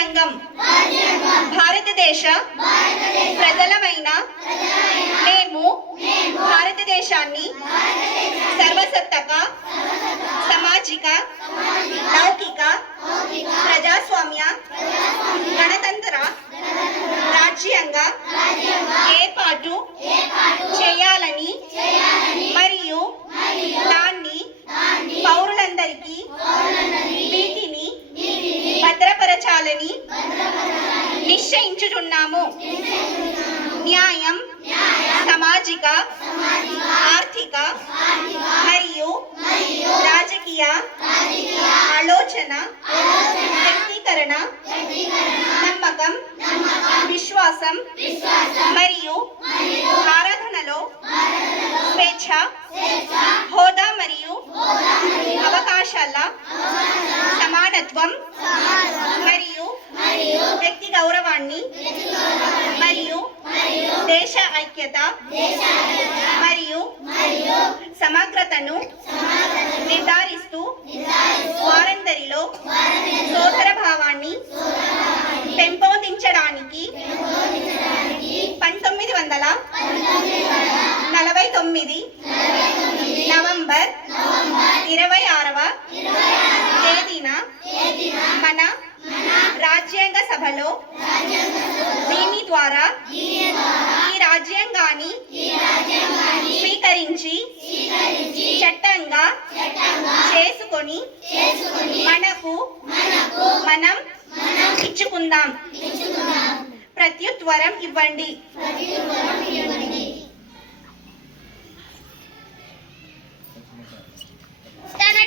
రాజ్యాంగం భారతదేశ ప్రజలమైన మేము భారతదేశాన్ని సర్వసత్తక సామాజిక లౌకిక ప్రజాస్వామ్య గణతంత్ర రాజ్యాంగ ఏర్పాటు చేయాలని మరియు దాన్ని పౌరులందరికీ వీటిని భద్రపరచాలని నిశ్చయించుచున్నాము. న్యాయం, సామాజిక, ఆర్థిక మరియు రాజకీయ ఆలోచన వ్యక్తీకరణ, నమ్మకం, విశ్వాసం మరియు ఆరాధనలో స్వేచ్ఛ, హోదా మరియు అవకాశాల సమానత్వం మరియు వ్యక్తి గౌరవాన్ని మరియు దేశ ఐక్యత మరియు సమగ్రతను నిర్ధారిస్తూ వారందరిలో సోదర భావాన్ని పెంపొందించడానికి 1949 నవంబర్ 26వ తేదీన మన రాజ్యాంగ సభలో దీని ద్వారా ఈ రాజ్యాంగాన్ని స్వీకరించి చట్టంగా చేసుకొని మనకు మనం ఇచ్చుకుందాం. ప్రత్యుత్తరం ఇవ్వండి.